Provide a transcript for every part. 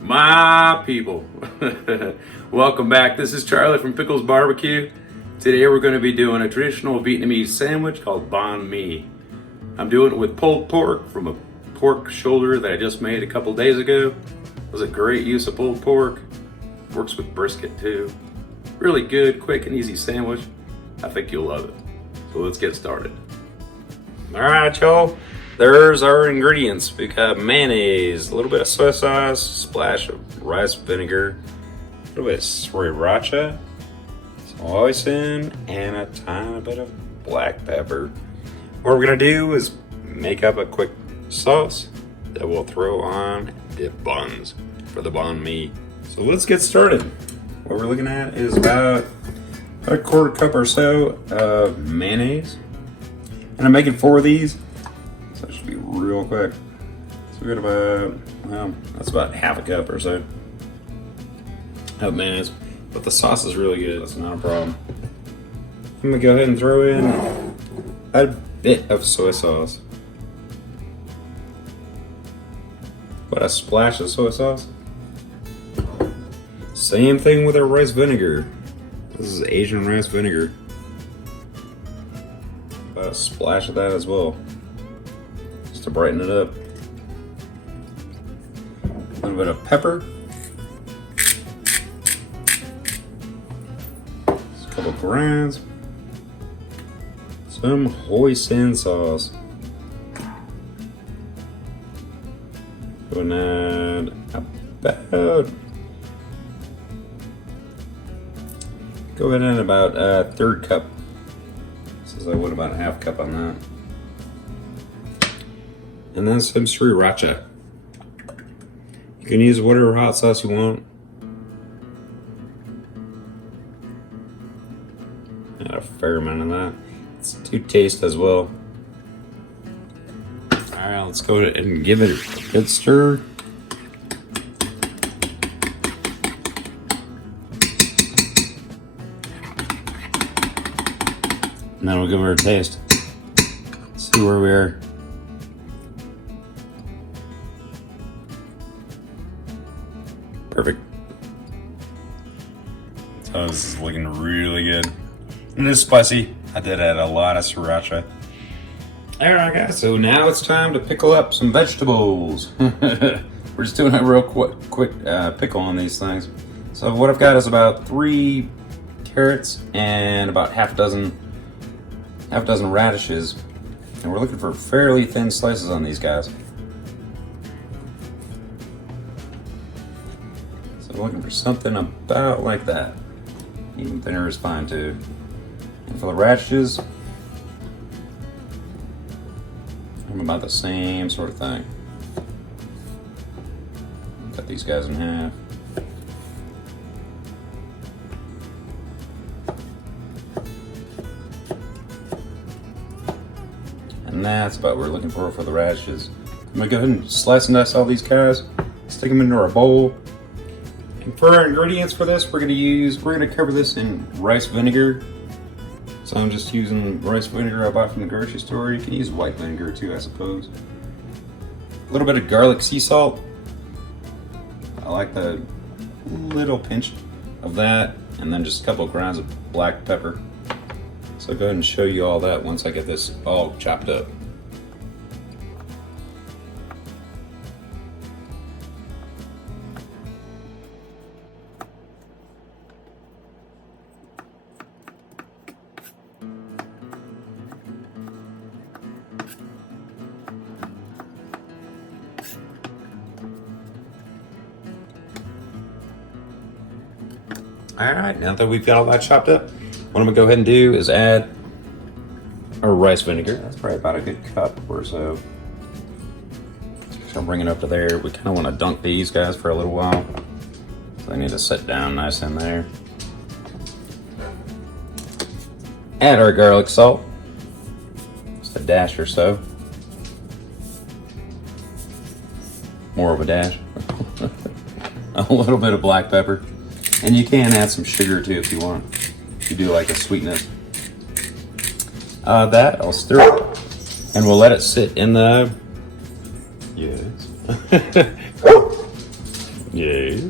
My people, welcome back. This is Charlie from Pickles BBQ. Today we're going to be doing a traditional Vietnamese sandwich called Bahn Mi. I'm doing it with pulled pork from a pork shoulder that I just made a couple days ago. It was a great use of pulled pork. Works with brisket too. Really good, quick and easy sandwich. I think you'll love it. So let's get started. All right, y'all. There's our ingredients. We got mayonnaise, a little bit of soy sauce, splash of rice vinegar, a little bit of sriracha, some hoisin, and a tiny bit of black pepper. What we're gonna do is make up a quick sauce that we'll throw on dip buns for the banh mi. So let's get started. What we're looking at is about a quarter cup or so of mayonnaise. And I'm making 4 of these. So it should be real quick. So we got about, well, that's about half a cup or so of mayonnaise. But the sauce is really good, that's not a problem. I'm gonna go ahead and throw in a bit of soy sauce. About a splash of soy sauce. Same thing with our rice vinegar. This is Asian rice vinegar. About a splash of that as well, just to brighten it up. A little bit of pepper. Just a couple grinds. Some hoisin sauce. Going to add about, go ahead and about a 1/3 cup. Says I would about a 1/2 cup on that. And then some sriracha. You can use whatever hot sauce you want. Add a fair amount of that. It's to taste as well. Alright, let's go ahead and give it a good stir. And then we'll give her a taste. See where we are. Perfect. So this is looking really good. And it's spicy. I did add a lot of sriracha. Alright guys, so now it's time to pickle up some vegetables. We're just doing a real quick pickle on these things. So what I've got is about 3 carrots and about half a dozen radishes, and we're looking for fairly thin slices on these guys. So we're looking for something about like that. Even thinner is fine too. And for the radishes, I'm about the same sort of thing. Cut these guys in half. And that's about what we're looking for the radishes. I'm gonna go ahead and slice and dice all these guys, stick them into our bowl. And for our ingredients for this, we're gonna cover this in rice vinegar. So I'm just using rice vinegar I bought from the grocery store. You can use white vinegar too, I suppose. A little bit of garlic sea salt. I like the little pinch of that, and then just a couple of grinds of black pepper. So I'll go ahead and show you all that once I get this all chopped up. All right, now that we've got all that chopped up, what I'm gonna go ahead and do is add our rice vinegar. That's probably about a good cup or so. So I'll bring it up to there. We kind of want to dunk these guys for a little while. So they need to sit down nice in there. Add our garlic salt. Just a dash or so. More of a dash. A little bit of black pepper. And you can add some sugar too if you want. If you do like a sweetness. That I'll stir it, and we'll let it sit in the Yes.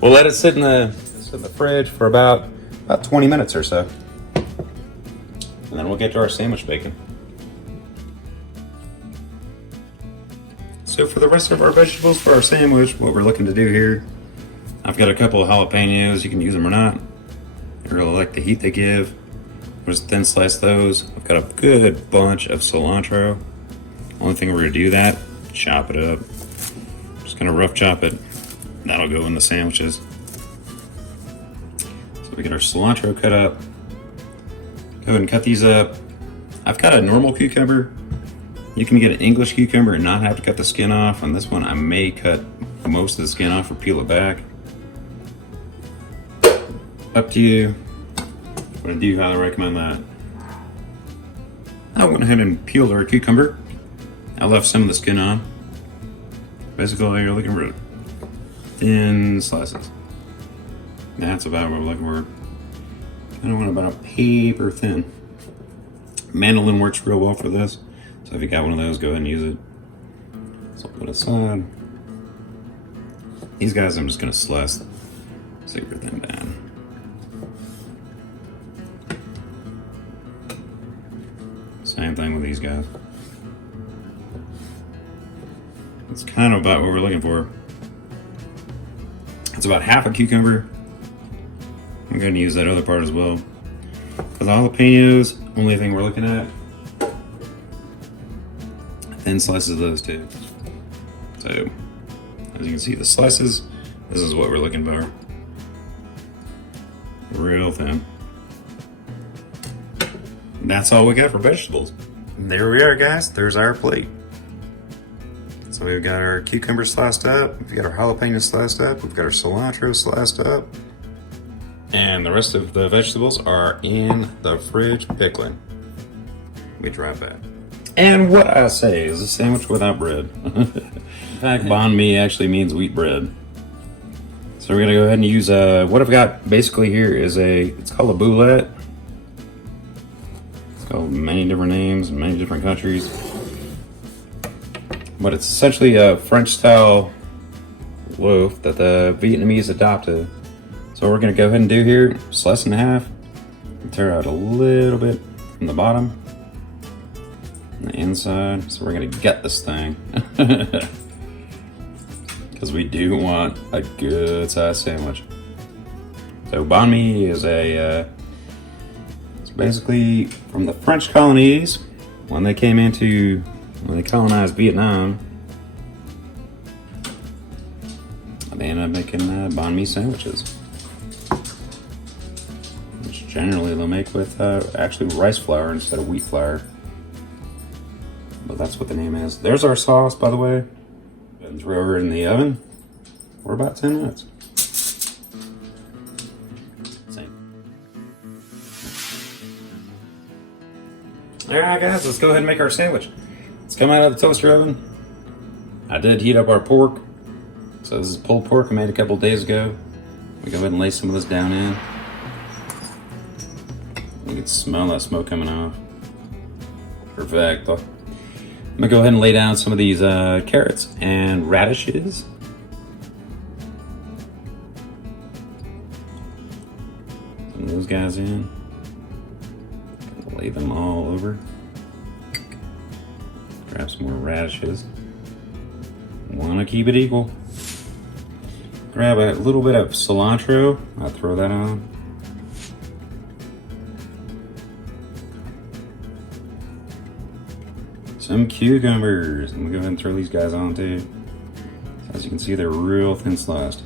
We'll let it sit in the fridge for about 20 minutes or so. And then we'll get to our sandwich bacon. So for the rest of our vegetables for our sandwich, what we're looking to do here, I've got a couple of jalapenos. You can use them or not. I really like the heat they give. Just thin slice those. I've got a good bunch of cilantro. Only thing we're gonna do that, chop it up. Just gonna rough chop it. That'll go in the sandwiches. So we get our cilantro cut up. Go ahead and cut these up. I've got a normal cucumber. You can get an English cucumber and not have to cut the skin off. On this one, I may cut most of the skin off or peel it back. Up to you. But I do highly recommend that. I went ahead and peeled our cucumber. I left some of the skin on. Basically, you're looking for thin slices. That's about what we're looking for. Kind of want about a paper thin. Mandolin works real well for this. So if you got one of those, go ahead and use it. So I'll put aside. These guys I'm just gonna slice super thin down. Same thing with these guys. It's kind of about what we're looking for. It's about half a cucumber. I'm going to use that other part as well. For the jalapenos, only thing we're looking at, thin slices of those too. So, as you can see, the slices, this is what we're looking for. Real thin. That's all we got for vegetables. And there we are, guys. There's our plate. So we've got our cucumber sliced up, we've got our jalapeno sliced up, we've got our cilantro sliced up, and the rest of the vegetables are in the fridge pickling. We try that. And what I say is a sandwich without bread. In fact, Bahn Mi actually means wheat bread. So we're gonna go ahead and use what I've got basically here is it's called a boulette. It's called many different names in many different countries. But it's essentially a French-style loaf that the Vietnamese adopted. So what we're gonna go ahead and do here, slice in half, and tear out a little bit from the bottom, and the inside. So we're gonna gut this thing. Because we do want a good sized sandwich. So banh mi is it's basically from the French colonies when they colonized Vietnam. They ended up making banh mi sandwiches, which generally they'll make with actually rice flour instead of wheat flour. But that's what the name is. There's our sauce, by the way. And throw her in the oven for about 10 minutes. Alright guys, let's go ahead and make our sandwich. It's come out of the toaster oven. I did heat up our pork. So this is pulled pork I made a couple days ago. We go ahead and lay some of this down in. You can smell that smoke coming off. Perfecto. I'm gonna go ahead and lay down some of these carrots and radishes. Some of those guys in. Lay them all over. Grab some more radishes. Wanna keep it equal. Grab a little bit of cilantro. I'll throw that on. Some cucumbers. I'm gonna go ahead and throw these guys on too. As you can see, they're real thin sliced.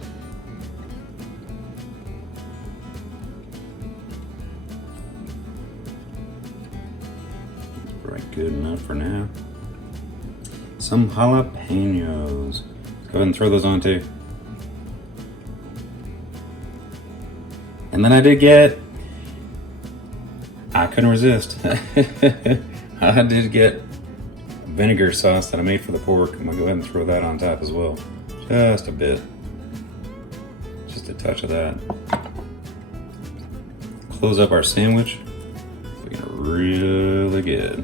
That's probably good enough for now. Some jalapenos. Let's go ahead and throw those on too. And then I couldn't resist. I did get vinegar sauce that I made for the pork. I'm gonna go ahead and throw that on top as well. Just a bit. Just a touch of that. Close up our sandwich. Looking really good.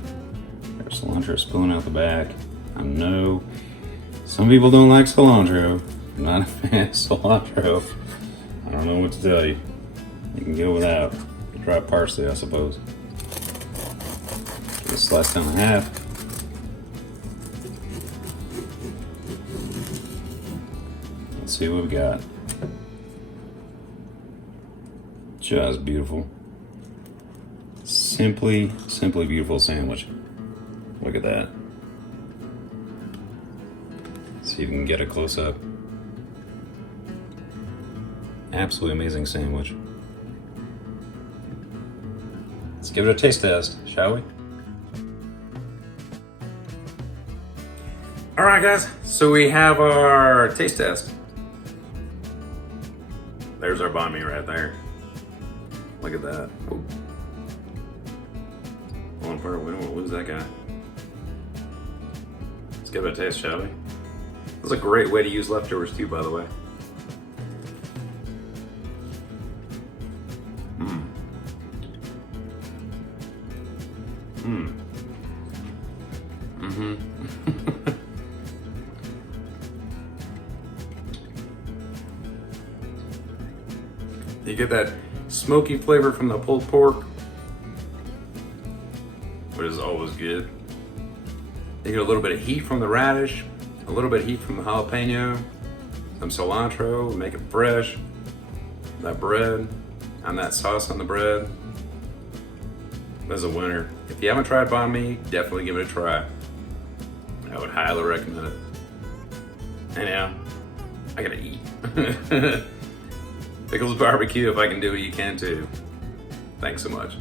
Our cilantro spilling out the back. I know some people don't like cilantro. If you're not a fan of cilantro, I don't know what to tell you. You can go without. Try parsley, I suppose. Just slice down in half. Let's see what we got. Just beautiful. Simply beautiful sandwich. Look at that. See if you can get a close up. Absolutely amazing sandwich. Let's give it a taste test, shall we? All right, guys, so we have our taste test. There's our banh mi right there. Look at that. Oh. One part, we don't want to lose that guy. Let's give it a taste, shall we? That's a great way to use leftovers too, by the way. You get that smoky flavor from the pulled pork, which is always good. You get a little bit of heat from the radish, a little bit of heat from the jalapeno, some cilantro, make it fresh. That bread and that sauce on the bread. That's a winner. If you haven't tried banh mi, definitely give it a try. I would highly recommend it. Anyhow, I gotta eat. Pickles BBQ, if I can do it, you can too. Thanks so much.